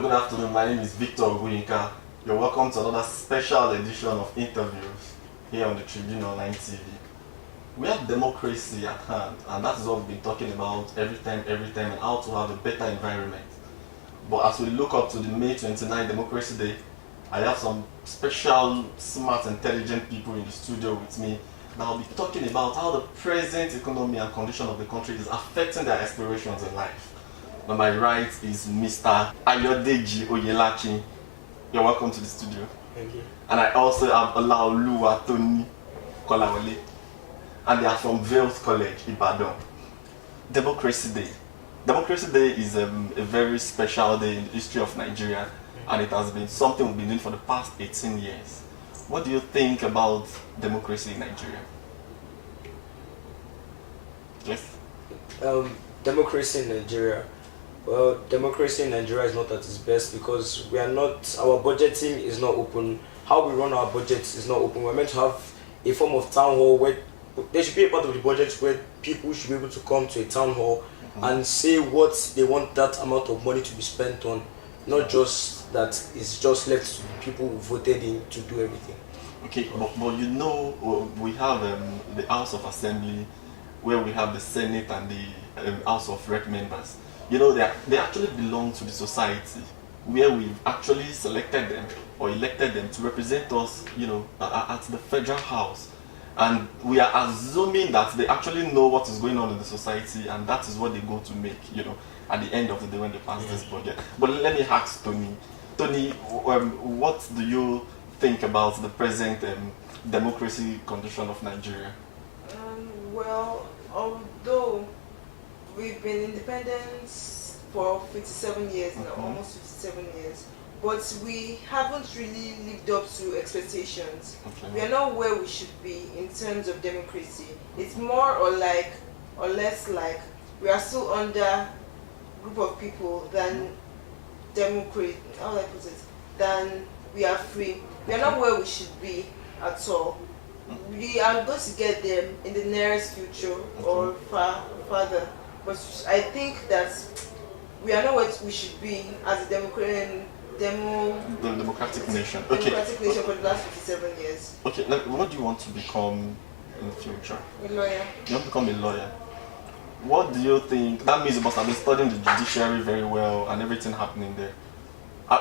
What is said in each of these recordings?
Hello, good afternoon. My name is Victor Oguyinka. You're welcome to another special edition of interviews here on the Tribune Online TV. We have democracy at hand, and that is what we've been talking about every time, and how to have a better environment. But as we look up to the May 29 Democracy Day, I have some special, smart, intelligent people in the studio with me that will be talking about how the present economy and condition of the country is affecting their aspirations in life. On my right is Mr. Ayodeji Oyelachi. You're welcome to the studio. Thank you. And I also have Olaoluwa Tony Kolawole. And they are from Vale College, Ibadan. Democracy Day. Democracy Day is a very special day in the history of Nigeria, and it has been something we've been doing for the past 18 years. What do you think about democracy in Nigeria? Yes? Democracy in Nigeria. Well, democracy in Nigeria is not at its best because our budgeting is not open. How we run our budget is not open. We're meant to have a form of town hall where there should be a part of the budget where people should be able to come to a town hall and say what they want that amount of money to be spent on, not just that it's just left to people who voted in to do everything. Okay, but you know, we have the House of Assembly where we have the Senate and the House of Rep members. You know, they actually belong to the society where we've actually selected them or elected them to represent us, you know, at the federal house. And we are assuming that they actually know what is going on in the society, and that is what they go to make, you know, at the end of the day when they pass this budget. But let me ask Tony. Tony, what do you think about the present democracy condition of Nigeria? Well, although we've been independent for 57 years now, almost 57 years, but we haven't really lived up to expectations. We are not where we should be in terms of democracy. It's more or less like we are still under a group of people than democracy, how do I put it, than we are free. We are not where we should be at all. We are going to get there in the nearest future or farther. But I think that we are not what we should be as a democratic nation. Democratic nation for the last 57 years. Okay, now what do you want to become in the future? A lawyer. You want to become a lawyer. What do you think? That means you must have been studying the judiciary very well and everything happening there.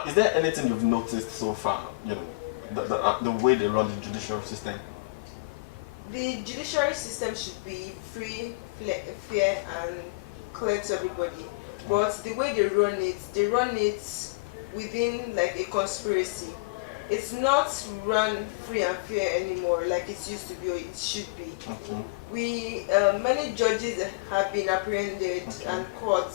Is there anything you've noticed so far? You know, the way they run the judicial system. The judiciary system should be free, fair, and clear to everybody. But the way they run it within like a conspiracy. It's not run free and fair anymore like it used to be or it should be. We many judges have been apprehended and caught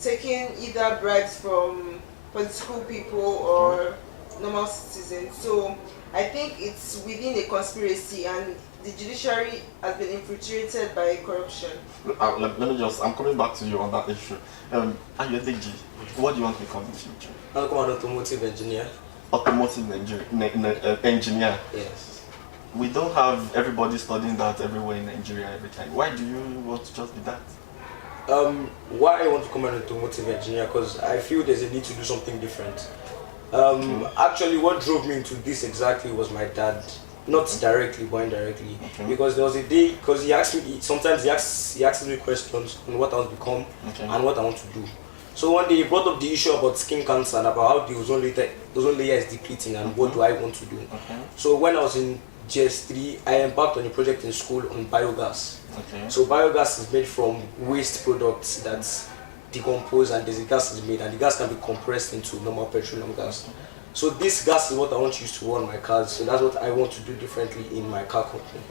taking either bribes from political people or normal citizens. So I think it's within a conspiracy, and the judiciary has been infiltrated by corruption. I'm coming back to you on that issue. Ayodeji, what do you want to become in the future? I'll become an automotive engineer. Automotive engineer? Yes. We don't have everybody studying that everywhere in Nigeria every time. Why do you want to just be that? Why I want to become an automotive engineer? Because I feel there's a need to do something different. Actually, what drove me into this exactly was my dad. Not directly, but indirectly. Because there was a day, because he asked me, sometimes he asks me questions on what I want to become and what I want to do. So one day he brought up the issue about skin cancer and about how the ozone layer is depleting and what do I want to do. So when I was in GS3, I embarked on a project in school on biogas. So biogas is made from waste products that decompose, and the gas is made, and the gas can be compressed into normal petroleum gas. So this gas is what I want to use to run my cars. So that's what I want to do differently in my car company.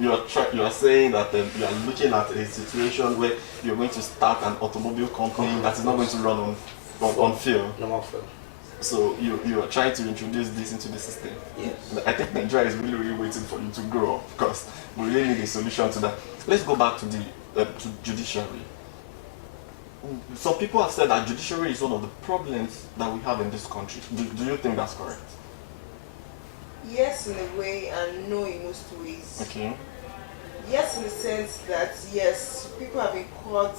You are saying that you are looking at a situation where you're going to start an automobile company that is not going to run on fuel. Normal fuel. So you are trying to introduce this into the system. Yes. I think Nigeria is really waiting for you to grow up because we really need a solution to that. Let's go back to the judiciary. Some people have said that judiciary is one of the problems that we have in this country. Do you think that's correct? Yes, in a way, and no in most ways. Okay. Yes, in the sense that, yes, people have been caught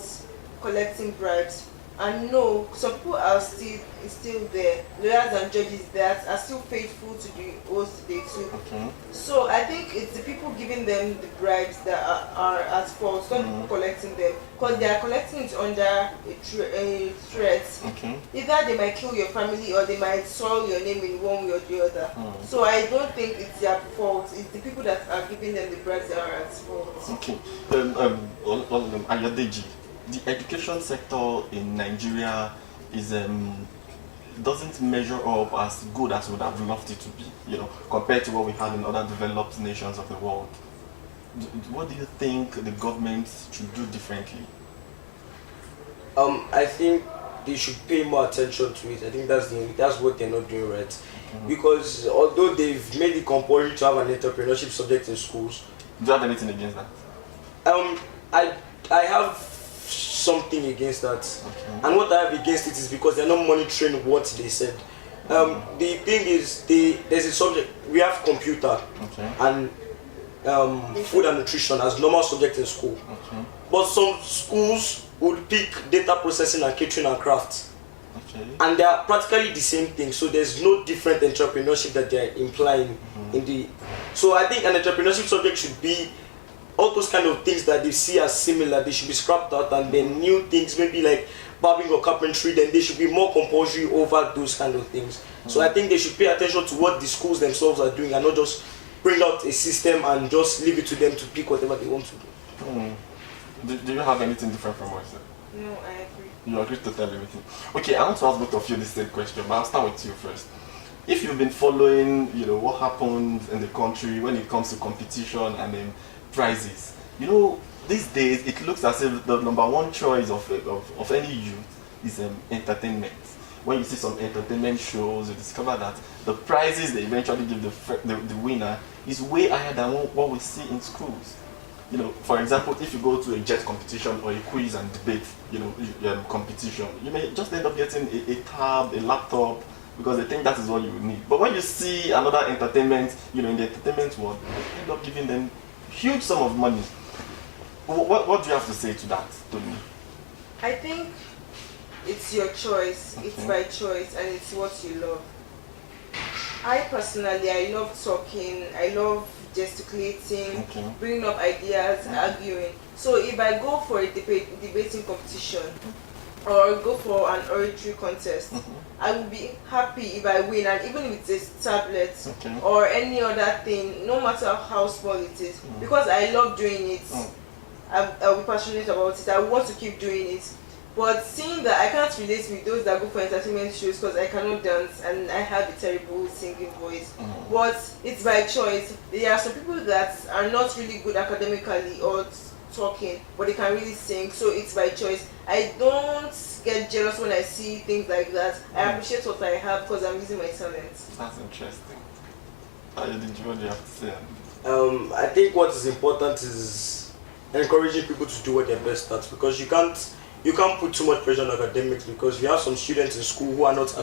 collecting bribes, and no, some people are still there. Lawyers and judges that are still faithful to the oath they took. Okay. So I think it's the people giving them the bribes that are at fault, not people collecting them, because they are collecting it under a threat. Okay. Either they might kill your family or they might soil your name in one way or the other. So I don't think it's their fault. It's the people that are giving them the bribes that are at fault. Okay. Ayodeji, the education sector in Nigeria is doesn't measure up as good as we would have loved it to be, compared to what we have in other developed nations of the world. What do you think the government should do differently? I think they should pay more attention to it. I think that's what they're not doing right. Because although they've made it compulsory to have an entrepreneurship subject in schools, Do you have anything against that? I have something against that. Okay. And what I have against it is because they're not monitoring what they said. The thing is, there's a subject, we have computer and food and nutrition as normal subject in school. Okay. But some schools would pick data processing and catering and craft. Okay. And they are practically the same thing, so there's no different entrepreneurship that they are implying in the. So I think an entrepreneurship subject should be all those kind of things that they see as similar, they should be scrapped out, and then new things, maybe like barbering or carpentry, then they should be more compulsory over those kind of things. So I think they should pay attention to what the schools themselves are doing and not just bring out a system and just leave it to them to pick whatever they want to do. Do you have anything different from what I said? No, I agree. You agree to tell everything. Okay, I want to ask both of you the same question, but I'll start with you first. If you've been following, what happens in the country when it comes to competition and prizes, these days it looks as if the number one choice of any youth is entertainment. When you see some entertainment shows, you discover that the prizes they eventually give the winner is way higher than what we see in schools. For example, if you go to a jet competition or a quiz and debate, competition, you may just end up getting a tab, a laptop, because they think that is what you need. But when you see another entertainment, in the entertainment world, you end up giving them huge sum of money. What do you have to say to that, Tony? I think it's your choice. Okay. It's by choice, and it's what you love. I personally, I love talking. I love gesticulating, bringing up ideas, arguing. So if I go for a debating competition or go for an oratory contest, I will be happy if I win, and even if it's a tablet or any other thing, no matter how small it is, because I love doing it. I'll be passionate about it. I want to keep doing it. But seeing that I can't relate with those that go for entertainment shows because I cannot dance and I have a terrible singing voice. But it's by choice. There are some people that are not really good academically or talking, but they can really sing. So it's by choice. I don't get jealous when I see things like that. I appreciate what I have because I'm using my talent. That's interesting. What do you have to say? I think what is important is encouraging people to do what they're best at, because you can't put too much pressure on academics, because we have some students in school who are not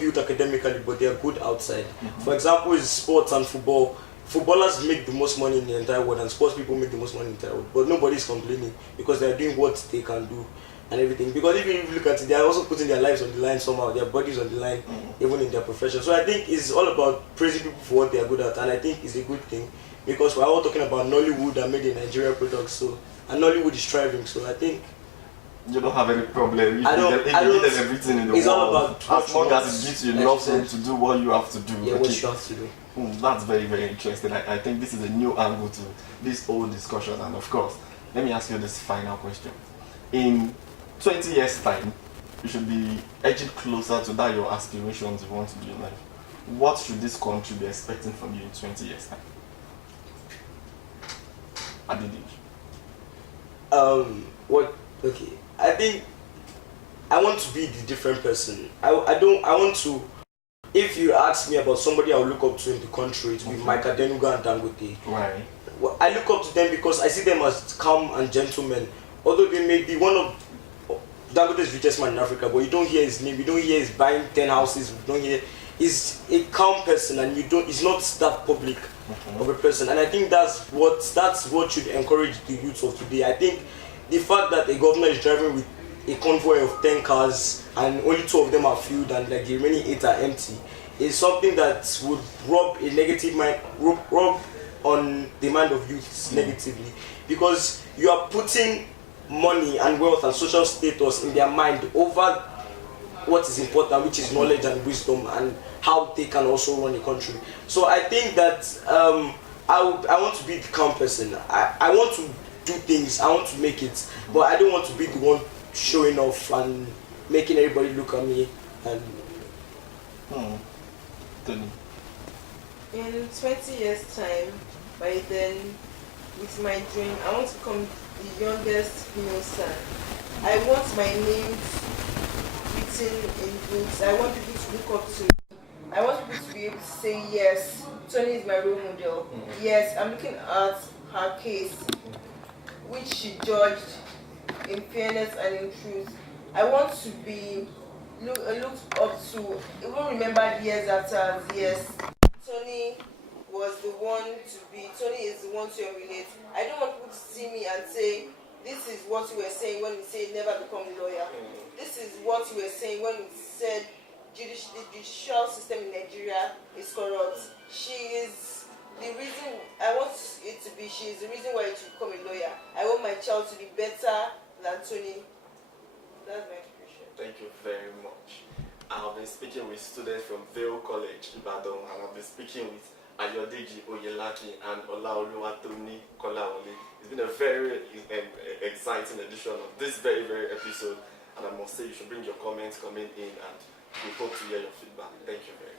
built academically, but they are good outside. For example, is sports and football. Footballers make the most money in the entire world, and sports people make the most money in the entire world, but nobody's complaining because they are doing what they can do and everything. Because if you look at it, they are also putting their lives on the line somehow, their bodies on the line, even in their profession. So I think it's all about praising people for what they are good at, and I think it's a good thing, because we're all talking about Nollywood and made in Nigeria products, so, and Nollywood is thriving, so I think you don't have any problem. You I don't, give them everything in the it's world. all about As long as it gives you enough time to do what you have to do. Yeah, what you have to do. That's very, very interesting. I think this is a new angle to this whole discussion. And of course, let me ask you this final question. In 20 years' time, you should be edging closer to that your aspirations you want to do in life. What should this country be expecting from you in 20 years' time? Okay. I think I want to be the different person. I want to. If you ask me about somebody I would look up to in the country, it would be Mike Adenuga and Dangote. Why? Well, I look up to them because I see them as calm and gentlemen. Although they may be one of Dangote's richest man in Africa, but you don't hear his name, you don't hear he's buying 10 houses, you don't hear. He's a calm person, and he's not that public of a person. And I think that's what should encourage the youth of today. I think the fact that a governor is driving with a convoy of 10 cars and only 2 of them are filled and like the remaining 8 are empty is something that would rub a negative mind, rub on the mind of youths negatively, because you are putting money and wealth and social status in their mind over what is important, which is knowledge and wisdom and how they can also run a country. So I think that I want to be the calm person. I want to do things, I want to make it, but I don't want to be the one showing off and making everybody look at me. And Tony. In 20 years time, by then, with my dream, I want to become the youngest female son. I want my name written in books. I want people to look up to me. I want people to be able to say, yes, Tony is my role model. Yes, I'm looking at her case, which she judged in fairness and in truth. I want to be looked up to, even remember years after yes, Tony was the one to be, Tony is the one to emulate. I don't want people to see me and say, this is what you were saying when you said never become a lawyer. This is what you were saying when you said the judicial system in Nigeria is corrupt. She is the reason, I want it to be, she is the reason why you should become a lawyer. I want my child to be better than Tony. That's my expression. Thank you very much. I've been speaking with students from Vale College, Ibadan, and I've been speaking with Ayodeji Oyelaki and Olaoluwatomi Kolawole. It's been a very exciting edition of this very episode, and I must say you should bring your comments coming in, and we hope to hear your feedback. Thank you very much.